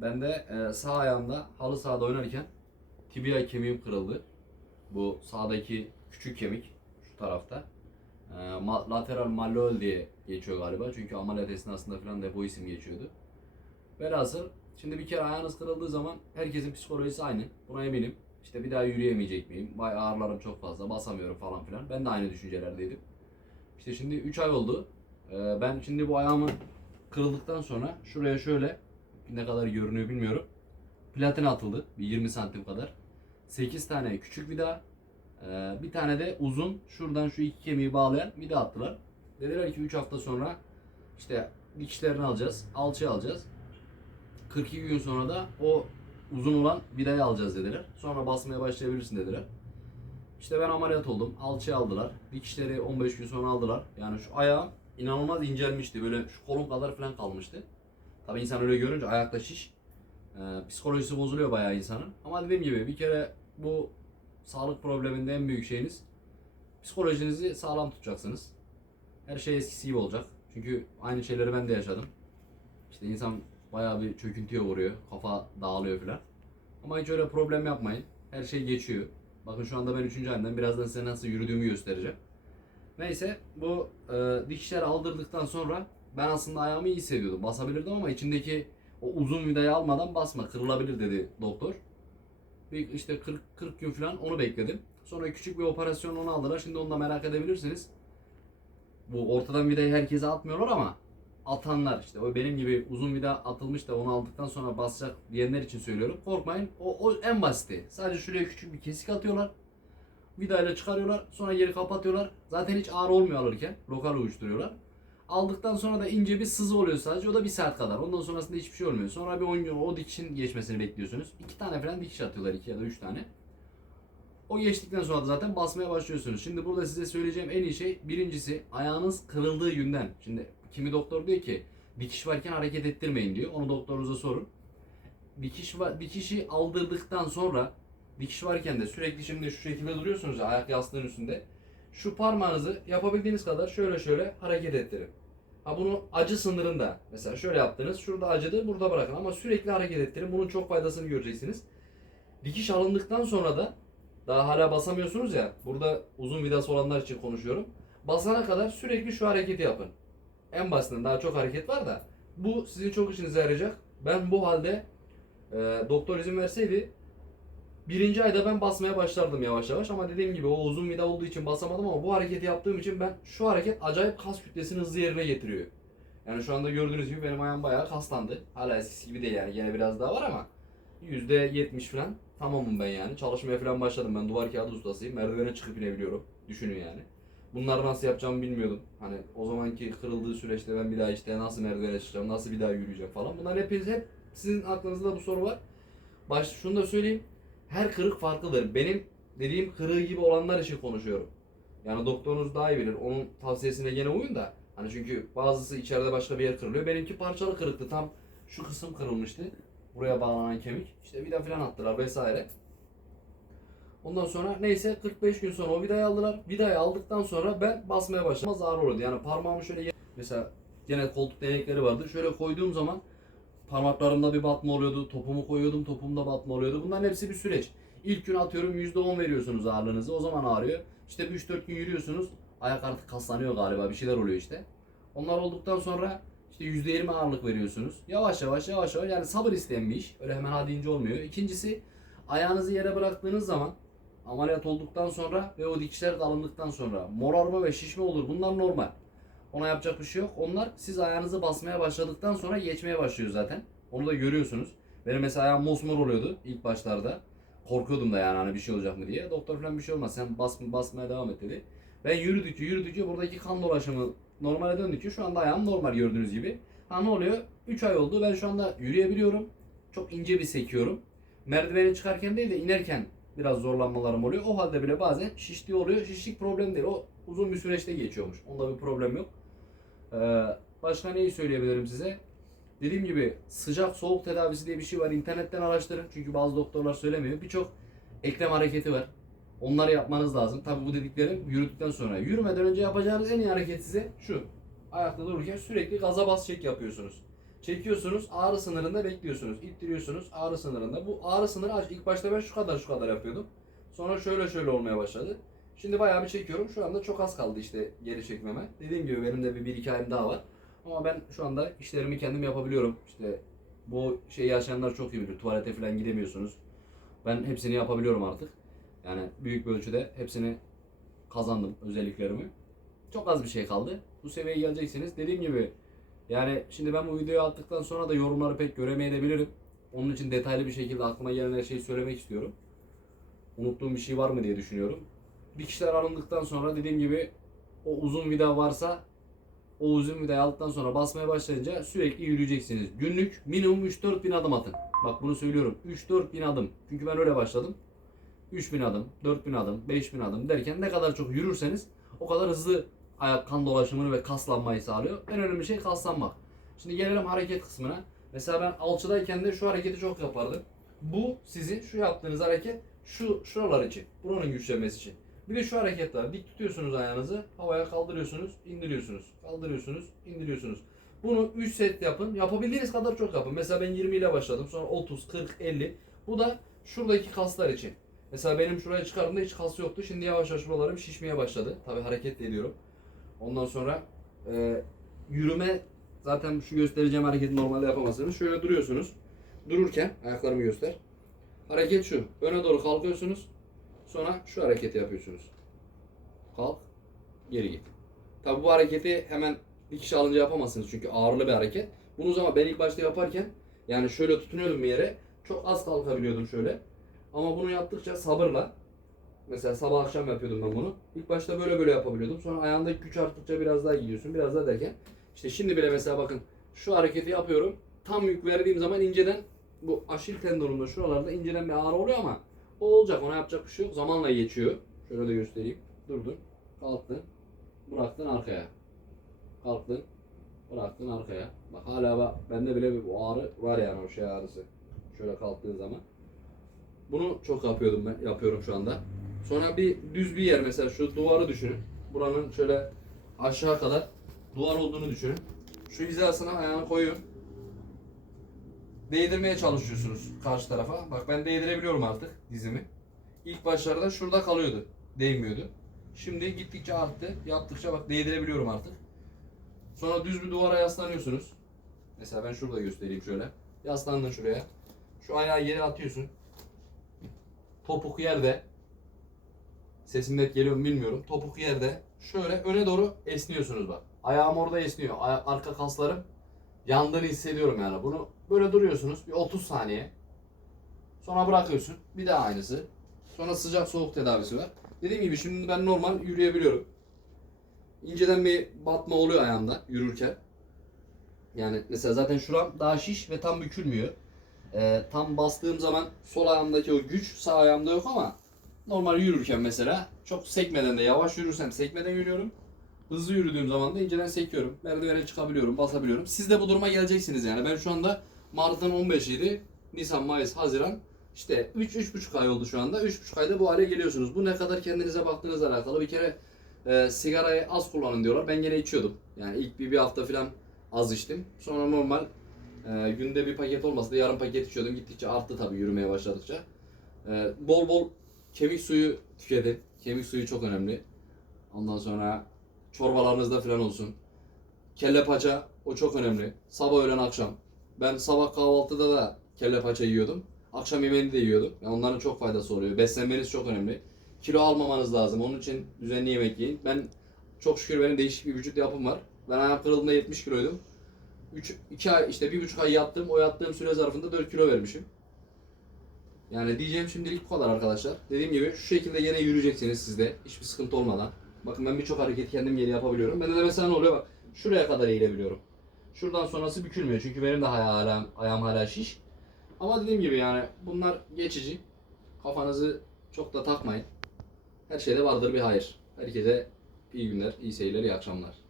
Ben de e, sağ ayağımda halı sahada oynarken tibia kemiğim kırıldı. Bu sağdaki küçük kemik şu tarafta. E, ma- lateral malleol diye geçiyor galiba. Çünkü ameliyat esnasında falan da bu isim geçiyordu. Velhasıl şimdi bir kere ayağınız kırıldığı zaman herkesin psikolojisi aynı. Buna eminim. İşte bir daha yürüyemeyecek miyim? Vay ağrılarım çok fazla basamıyorum falan filan. Ben de aynı düşüncelerdeydim. İşte şimdi 3 ay oldu. Ee, ben şimdi bu ayağımı kırıldıktan sonra şuraya şöyle ne kadar görünüyor bilmiyorum. Platin atıldı. Bir 20 santim kadar. 8 tane küçük vida. ee, bir tane de uzun şuradan şu iki kemiği bağlayan vida attılar. Dediler ki 3 hafta sonra işte dikişlerini alacağız. Alçı alacağız. 42 gün sonra da o uzun olan vidayı alacağız dediler. Sonra basmaya başlayabilirsin dediler. İşte ben ameliyat oldum. Alçı aldılar. Dikişleri 15 gün sonra aldılar. Yani şu ayağım inanılmaz incelmişti. Böyle şu kolum kadar falan kalmıştı. Tabii insan öyle görünce ayakta şiş. Ee, psikolojisi bozuluyor bayağı insanın. Ama dediğim gibi bir kere bu sağlık probleminde en büyük şeyiniz psikolojinizi sağlam tutacaksınız. Her şey eskisi gibi olacak. Çünkü aynı şeyleri ben de yaşadım. İşte insan bayağı bir çöküntüye uğruyor. Kafa dağılıyor falan. Ama hiç öyle problem yapmayın. Her şey geçiyor. Bakın şu anda ben 3. ayımdan birazdan size nasıl yürüdüğümü göstereceğim. Neyse bu e, dikişleri aldırdıktan sonra ben aslında ayağımı iyi hissediyordum. Basabilirdim ama içindeki o uzun vidayı almadan basma kırılabilir dedi doktor. Bir işte 40 40 gün falan onu bekledim. Sonra küçük bir operasyon onu aldılar. Şimdi onu da merak edebilirsiniz. Bu ortadan vidayı herkese atmıyorlar ama atanlar işte o benim gibi uzun vida atılmış da onu aldıktan sonra basacak diyenler için söylüyorum. Korkmayın. O, o en basiti. Sadece şuraya küçük bir kesik atıyorlar. Vidayla çıkarıyorlar. Sonra geri kapatıyorlar. Zaten hiç ağrı olmuyor alırken. Lokal uyuşturuyorlar. Aldıktan sonra da ince bir sızı oluyor sadece. O da bir saat kadar. Ondan sonrasında hiçbir şey olmuyor. Sonra bir 10 gün o dikişin geçmesini bekliyorsunuz. İki tane falan dikiş atıyorlar. iki ya da üç tane. O geçtikten sonra da zaten basmaya başlıyorsunuz. Şimdi burada size söyleyeceğim en iyi şey birincisi ayağınız kırıldığı günden. Şimdi kimi doktor diyor ki dikiş varken hareket ettirmeyin diyor. Onu doktorunuza sorun. Dikiş var, dikişi aldırdıktan sonra dikiş varken de sürekli şimdi şu şekilde duruyorsunuz ya ayak yastığın üstünde. Şu parmağınızı yapabildiğiniz kadar şöyle şöyle hareket ettirin. Ha bunu acı sınırında. Mesela şöyle yaptınız. Şurada acıdı, burada bırakın ama sürekli hareket ettirin. Bunun çok faydasını göreceksiniz. Dikiş alındıktan sonra da daha hala basamıyorsunuz ya. Burada uzun vidası olanlar için konuşuyorum. Basana kadar sürekli şu hareketi yapın. En basitinden daha çok hareket var da bu sizin çok işinize yarayacak. Ben bu halde e, doktor izin verseydi birinci ayda ben basmaya başlardım yavaş yavaş ama dediğim gibi o uzun vida olduğu için basamadım ama bu hareketi yaptığım için ben şu hareket acayip kas kütlesini hızlı yerine getiriyor. Yani şu anda gördüğünüz gibi benim ayağım bayağı kaslandı. Hala eskisi gibi değil yani gene biraz daha var ama %70 falan tamamım ben yani. Çalışmaya falan başladım ben duvar kağıdı ustasıyım. Merdivene çıkıp inebiliyorum. Düşünün yani. Bunları nasıl yapacağımı bilmiyordum. Hani o zamanki kırıldığı süreçte ben bir daha işte nasıl merdivene çıkacağım, nasıl bir daha yürüyeceğim falan. Bunlar hep, hep sizin aklınızda bu soru var. Baş, şunu da söyleyeyim. Her kırık farklıdır. Benim dediğim kırığı gibi olanlar için konuşuyorum. Yani doktorunuz daha iyi bilir. Onun tavsiyesine gene uyun da. Hani çünkü bazısı içeride başka bir yer kırılıyor. Benimki parçalı kırıktı. Tam şu kısım kırılmıştı. Buraya bağlanan kemik. İşte vida falan attılar vesaire. Ondan sonra neyse 45 gün sonra o vidayı aldılar. Vidayı aldıktan sonra ben basmaya başladım. Ağrı oluyordu. Yani parmağımı şöyle mesela gene koltuk değnekleri vardı. Şöyle koyduğum zaman parmaklarımda bir batma oluyordu. Topumu koyuyordum. Topumda batma oluyordu. Bunların hepsi bir süreç. İlk gün atıyorum %10 veriyorsunuz ağırlığınızı. O zaman ağrıyor. İşte bir 3-4 gün yürüyorsunuz. Ayak artık kaslanıyor galiba. Bir şeyler oluyor işte. Onlar olduktan sonra işte %20 ağırlık veriyorsunuz. Yavaş yavaş yavaş yavaş yani sabır isteyen bir iş. Öyle hemen ha deyince olmuyor. İkincisi ayağınızı yere bıraktığınız zaman ameliyat olduktan sonra ve o dikişler de alındıktan sonra morarma ve şişme olur. Bunlar normal. Ona yapacak bir şey yok. Onlar siz ayağınızı basmaya başladıktan sonra geçmeye başlıyor zaten. Onu da görüyorsunuz. Benim mesela ayağım mosmor oluyordu ilk başlarda. Korkuyordum da yani hani bir şey olacak mı diye. Doktor falan bir şey olmaz. Sen bas, basmaya devam et dedi. Ben yürüdükçe yürüdükçe buradaki kan dolaşımı normale döndükçe şu anda ayağım normal gördüğünüz gibi. Ha ne oluyor? 3 ay oldu. Ben şu anda yürüyebiliyorum. Çok ince bir sekiyorum. Merdiveni çıkarken değil de inerken biraz zorlanmalarım oluyor. O halde bile bazen şiştiği oluyor. Şişlik problem değil. O uzun bir süreçte geçiyormuş. Onda bir problem yok. Ee, başka neyi söyleyebilirim size? Dediğim gibi sıcak soğuk tedavisi diye bir şey var. İnternetten araştırın. Çünkü bazı doktorlar söylemiyor. Birçok eklem hareketi var. Onları yapmanız lazım. Tabi bu dediklerim yürüdükten sonra. Yürümeden önce yapacağınız en iyi hareket size şu. Ayakta dururken sürekli gaza bas çek yapıyorsunuz. Çekiyorsunuz ağrı sınırında bekliyorsunuz. İttiriyorsunuz ağrı sınırında. Bu ağrı sınırı aç- ilk başta ben şu kadar şu kadar yapıyordum. Sonra şöyle şöyle olmaya başladı. Şimdi bayağı bir çekiyorum. Şu anda çok az kaldı işte geri çekmeme. Dediğim gibi benim de bir, bir iki ayım daha var. Ama ben şu anda işlerimi kendim yapabiliyorum. İşte bu şeyi yaşayanlar çok iyi bilir. Tuvalete falan gidemiyorsunuz. Ben hepsini yapabiliyorum artık. Yani büyük bir ölçüde hepsini kazandım özelliklerimi. Çok az bir şey kaldı. Bu seviyeye geleceksiniz. Dediğim gibi yani şimdi ben bu videoyu attıktan sonra da yorumları pek göremeyebilirim. Onun için detaylı bir şekilde aklıma gelen her şeyi söylemek istiyorum. Unuttuğum bir şey var mı diye düşünüyorum. Dikişler alındıktan sonra dediğim gibi o uzun vida varsa o uzun vidayı aldıktan sonra basmaya başlayınca sürekli yürüyeceksiniz. Günlük minimum 3-4 bin adım atın. Bak bunu söylüyorum. 3-4 bin adım. Çünkü ben öyle başladım. 3 bin adım, 4 bin adım, 5 bin adım derken ne kadar çok yürürseniz o kadar hızlı ayak kan dolaşımını ve kaslanmayı sağlıyor. En önemli şey kaslanmak. Şimdi gelelim hareket kısmına. Mesela ben alçıdayken de şu hareketi çok yapardım. Bu sizin şu yaptığınız hareket şu şuralar için. Buranın güçlenmesi için. Bir de şu hareket var. Dik tutuyorsunuz ayağınızı. Havaya kaldırıyorsunuz, indiriyorsunuz. Kaldırıyorsunuz, indiriyorsunuz. Bunu 3 set yapın. Yapabildiğiniz kadar çok yapın. Mesela ben 20 ile başladım. Sonra 30, 40, 50. Bu da şuradaki kaslar için. Mesela benim şuraya çıkardığımda hiç kas yoktu. Şimdi yavaş yavaş buralarım şişmeye başladı. Tabi hareket ediyorum. Ondan sonra e, yürüme zaten şu göstereceğim hareketi normalde yapamazsınız. Şöyle duruyorsunuz. Dururken ayaklarımı göster. Hareket şu. Öne doğru kalkıyorsunuz. Sonra şu hareketi yapıyorsunuz. Kalk. Geri git. Tabi bu hareketi hemen bir kişi alınca yapamazsınız çünkü ağırlı bir hareket. Bunu zaman ben ilk başta yaparken yani şöyle tutunuyordum bir yere. Çok az kalkabiliyordum şöyle. Ama bunu yaptıkça sabırla mesela sabah akşam yapıyordum ben bunu. İlk başta böyle böyle yapabiliyordum. Sonra ayağındaki güç arttıkça biraz daha gidiyorsun. Biraz daha derken işte şimdi bile mesela bakın şu hareketi yapıyorum. Tam yük verdiğim zaman inceden bu aşil tendonumda şuralarda inceden bir ağrı oluyor ama o olacak. Ona yapacak bir şey yok. Zamanla geçiyor. Şöyle de göstereyim. Durdun. Kalktın. Bıraktın arkaya. Kalktın. Bıraktın arkaya. Bak hala bak bende bile bir ağrı var yani o şey ağrısı. Şöyle kalktığın zaman. Bunu çok yapıyordum ben. Yapıyorum şu anda. Sonra bir düz bir yer mesela şu duvarı düşünün. Buranın şöyle aşağı kadar duvar olduğunu düşünün. Şu hizasına ayağını koyun. Değdirmeye çalışıyorsunuz karşı tarafa. Bak ben değdirebiliyorum artık dizimi. İlk başlarda şurada kalıyordu. Değmiyordu. Şimdi gittikçe arttı. Yaptıkça bak değdirebiliyorum artık. Sonra düz bir duvara yaslanıyorsunuz. Mesela ben şurada göstereyim şöyle. Yaslandın şuraya. Şu ayağı yere atıyorsun. Topuk yerde. Sesim net geliyor mu bilmiyorum. Topuk yerde. Şöyle öne doğru esniyorsunuz bak. Ayağım orada esniyor. Arka kaslarım yandığını hissediyorum yani. Bunu böyle duruyorsunuz bir 30 saniye. Sonra bırakıyorsun. Bir daha aynısı. Sonra sıcak soğuk tedavisi var. Dediğim gibi şimdi ben normal yürüyebiliyorum. İnceden bir batma oluyor ayağımda yürürken. Yani mesela zaten şuram daha şiş ve tam bükülmüyor. Ee, tam bastığım zaman sol ayağımdaki o güç sağ ayağımda yok ama normal yürürken mesela çok sekmeden de yavaş yürürsem sekmeden yürüyorum. Hızlı yürüdüğüm zaman da inceden sekiyorum. Merdivene çıkabiliyorum, basabiliyorum. Siz de bu duruma geleceksiniz yani. Ben şu anda Mart'ın 15'iydi. Nisan, Mayıs, Haziran. İşte 3-3,5 ay oldu şu anda. 3,5 ayda bu hale geliyorsunuz. Bu ne kadar kendinize baktığınızla alakalı. Bir kere e, sigarayı az kullanın diyorlar. Ben gene içiyordum. Yani ilk bir, bir hafta falan az içtim. Sonra normal e, günde bir paket olmasa da yarım paket içiyordum. Gittikçe arttı tabii yürümeye başladıkça. E, bol bol kemik suyu tüketin. Kemik suyu çok önemli. Ondan sonra çorbalarınızda falan olsun. Kelle paça o çok önemli. Sabah öğlen akşam. Ben sabah kahvaltıda da kelle paça yiyordum. Akşam yemeğini de yiyordum. Yani onların çok faydası oluyor. Beslenmeniz çok önemli. Kilo almamanız lazım. Onun için düzenli yemek yiyin. Ben çok şükür benim değişik bir vücut yapım var. Ben ayağım kırıldığında 70 kiloydum. 3 2 ay işte bir buçuk ay yattım. O yattığım süre zarfında 4 kilo vermişim. Yani diyeceğim şimdilik bu kadar arkadaşlar. Dediğim gibi şu şekilde yine yürüyeceksiniz siz de. Hiçbir sıkıntı olmadan. Bakın ben birçok hareketi kendim yeni yapabiliyorum. Bende de mesela ne oluyor bak. Şuraya kadar eğilebiliyorum. Şuradan sonrası bükülmüyor. Çünkü benim de ayağım, ayağım hala şiş. Ama dediğim gibi yani bunlar geçici. Kafanızı çok da takmayın. Her şeyde vardır bir hayır. Herkese iyi günler, iyi seyirler, iyi akşamlar.